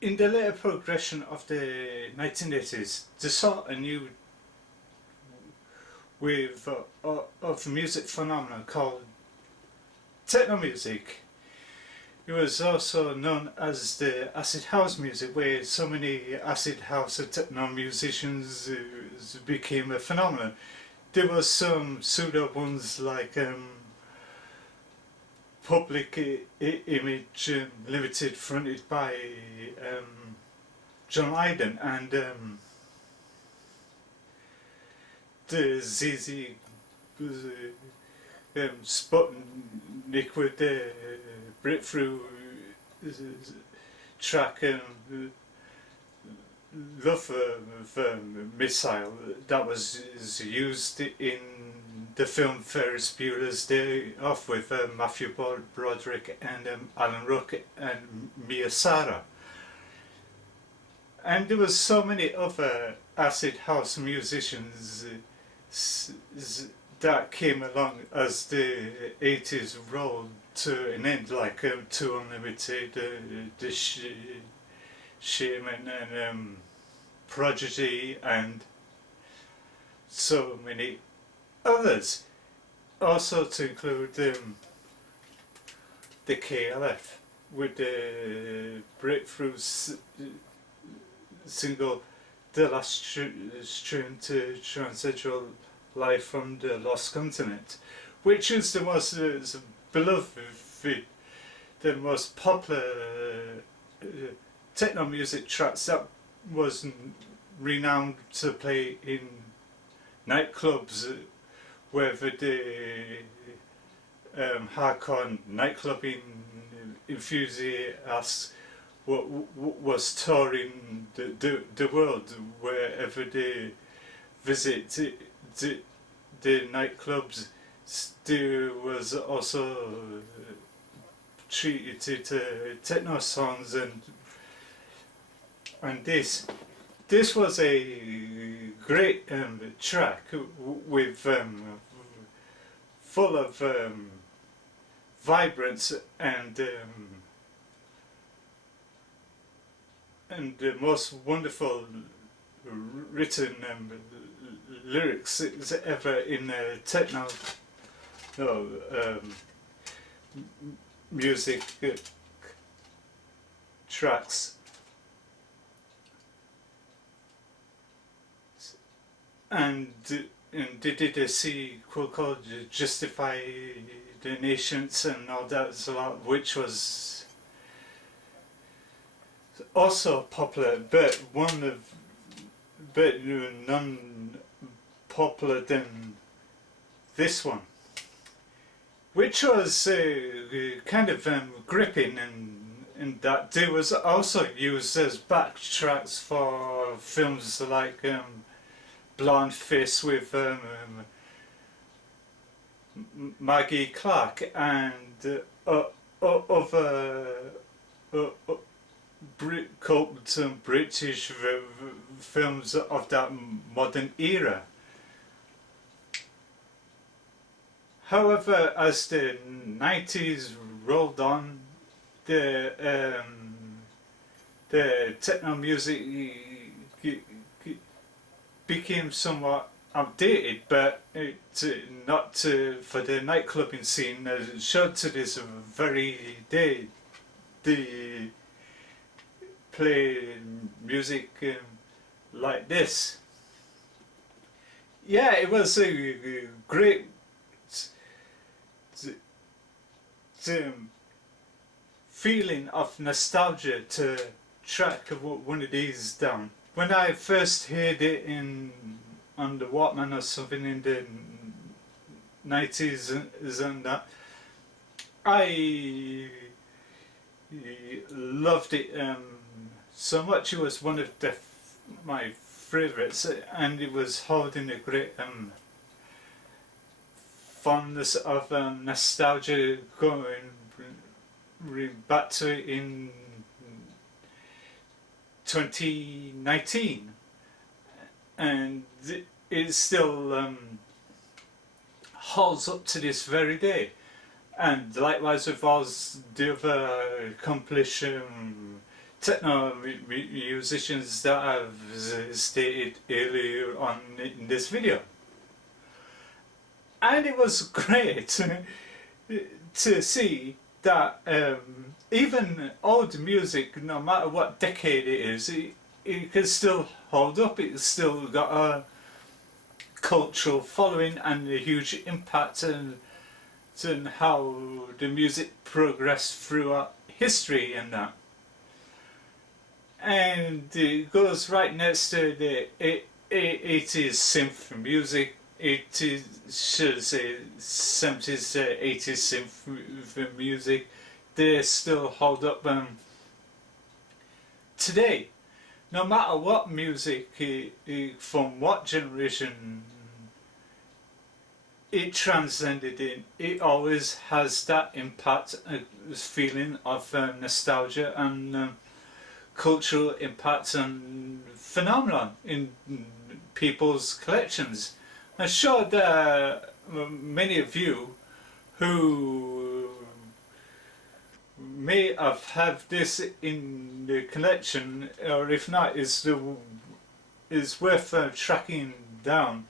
In the later progression of the 1980s, they saw a new wave of music phenomenon called techno music. It was also known as the acid house music, where so many acid house and techno musicians became a phenomenon. There was some pseudo ones like Public Image Limited, fronted by John Lydon, and the ZZ Sputnik with the breakthrough track Love Missile that was used in the film Ferris Bueller's Day Off with Matthew Broderick and Alan Ruck and Mia Sara. And there was so many other acid house musicians that came along as the 80s rolled to an end, like Two Unlimited, the Shaman and Prodigy and so many others. Also to include the KLF with the breakthrough single The Last Stream to Trancentral Live from the Lost Continent, which is the most beloved, the most popular techno music tracks that was renowned to play in nightclubs, whether the hardcore nightclubbing enthusiasts was touring the world, wherever they visit the nightclubs. There was also treated techno songs, and this was a great track with full of vibrance and the most wonderful written lyrics ever in techno music tracks. And they did a sequel called Justify the Nations and all that, which was also popular, but non-popular than this one, which was kind of gripping, and that they was also used as backtracks for films like Blonde Face with Maggie Clark and other cult British films of that modern era. However, as the 90s rolled on, the techno music became somewhat outdated, but not for the nightclubbing scene. Showed to this very day, they play music like this. Yeah, it was a great feeling of nostalgia to track one of these down. When I first heard it on the Walkman or something in the 90s and that, I loved it so much. It was one of my favourites, and it was holding a great fondness of nostalgia, going back to it in 2019, and it still holds up to this very day. And likewise with all the other accomplished techno musicians that I've stated earlier on in this video. And it was great to see that even old music, no matter what decade it is, it can still hold up. It's still got a cultural following and a huge impact on how the music progressed throughout history and that. And it goes right next to the 80s synth music, 80s, should I say 70s, 80s synth music. They still hold up today. No matter what music, from what generation it transcended in, it always has that impact, feeling of nostalgia and cultural impact and phenomenon in people's collections. I'm sure there are many of you who may have had this in the collection, or if not, is worth tracking down.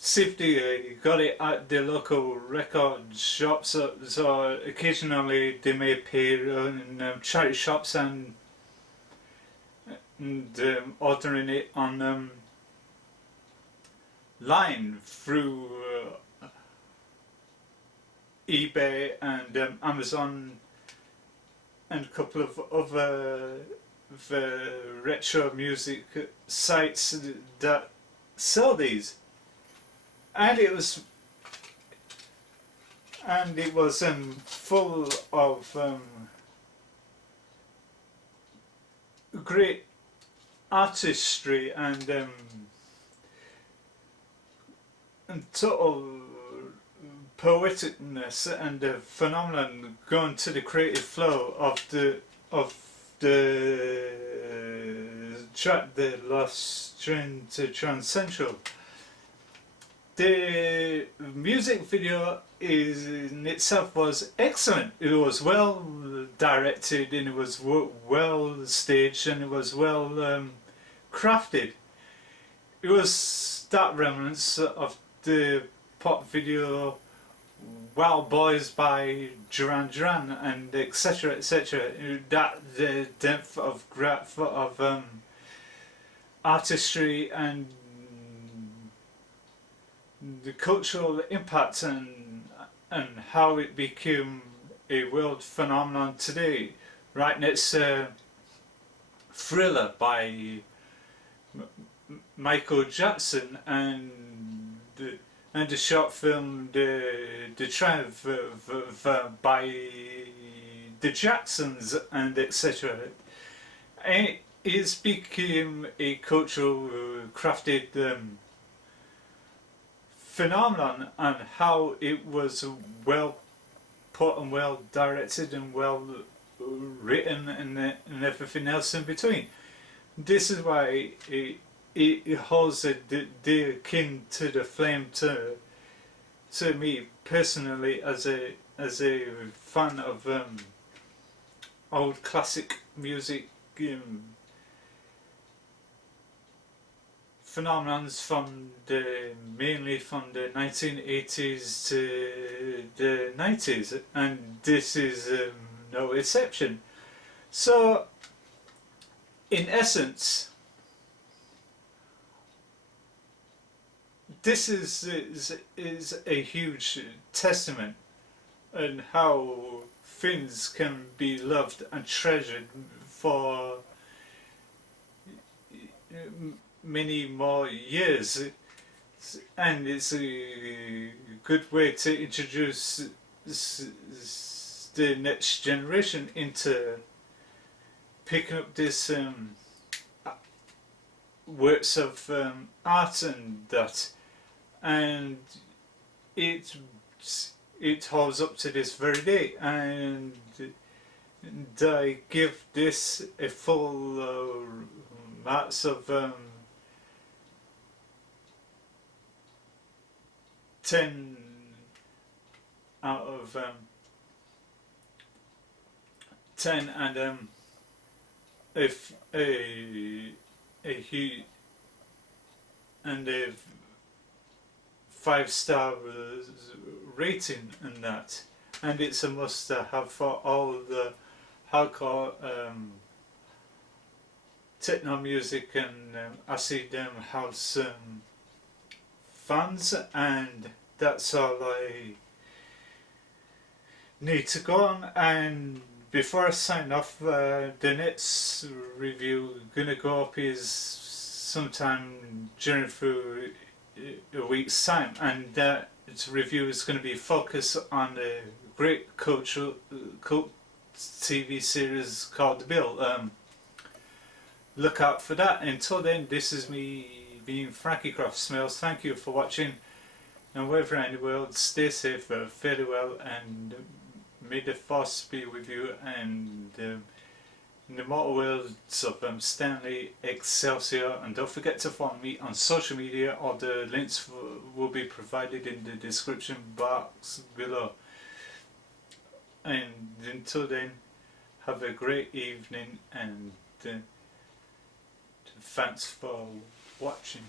See if they got it at the local record shops, so occasionally they may appear in charity shops and ordering it on line through eBay and Amazon and a couple of other retro music sites that sell these. And it was full of great artistry and total poeticness and the phenomenon going to the creative flow of the track, the Lost Train to Trancentral. The music video in itself was excellent. It was well directed and it was well staged and it was well crafted. It was that remnants of the pop video Wild Boys by Duran Duran and etc, etc. That the depth of artistry and the cultural impact and how it became a world phenomenon today, right next to Thriller by Michael Jackson and the short film The Triumph by the Jacksons and etc. It's became a cultural crafted phenomenon, and how it was well put and well directed and well written and everything else in between. This is why it holds a dear kin to the flame to me personally as a fan of old classic music phenomenons from mainly from the 1980s to the 90s, and this is no exception. So in essence, this is a huge testament on how things can be loved and treasured for many more years, and it's a good way to introduce the next generation into picking up this works of art and that, and it holds up to this very day, and I give this a full marks of 10 out of 10, and if a huge and a 5-star rating and that, and it's a must have for all the hardcore techno music and acid house fans, and that's all I need to go on. And before I sign off, the next review gonna go up is sometime during through a week's time, and that review is going to be focused on a great cult TV series called The Bill. Look out for that. Until then, this is me being Frankie Croft Smales. Thank you for watching, and wherever in the world, stay safe, fare thee well, and may the force be with you, and in the mortal words of Stanley Excelsior. And don't forget to follow me on social media, or the links will be provided in the description box below. And until then, have a great evening, and thanks for watching.